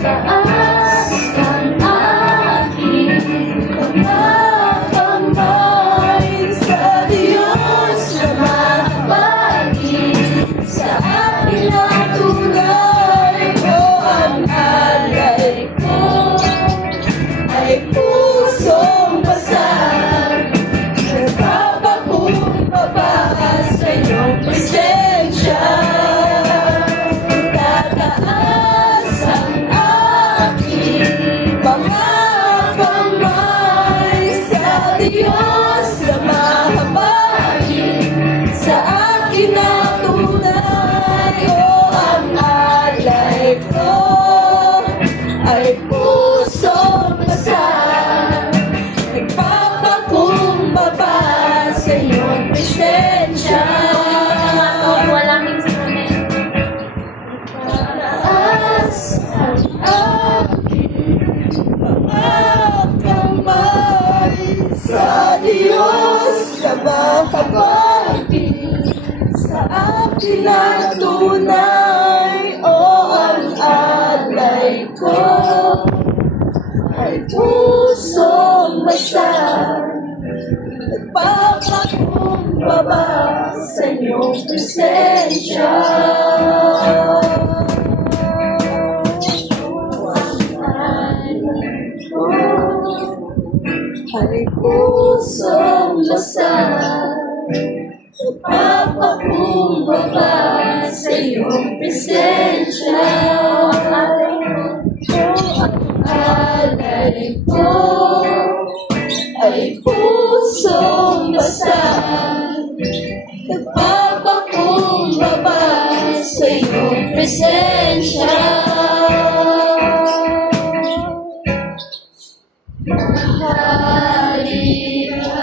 Taas ang aking mga kamay sa Diyos na mahabagin. Sa akin ang tunay ko, ang alay ko ay pusong basag. Nagpapakumbaba sa iyong presensya. Tataas ang aking mga kamay sa Diyos na mahabagin. Sa akin ang tunay, o ang alay ko ay pusong basag. Nagpapakumbaba sa iyong presensya. Walang instrument. Taas ang aking mga kamay sa Diyos na mahabagin. Sa akin ang tunay, o ang alay ko ay pusong basag. Nagpapakumbaba sa iyong presensya. Ay pusong basag. Nagpapakumbaba sa iyong presensya. Alay ko ay pusong basag. Nagpapakumbaba sa iyong presensya. Hari ka.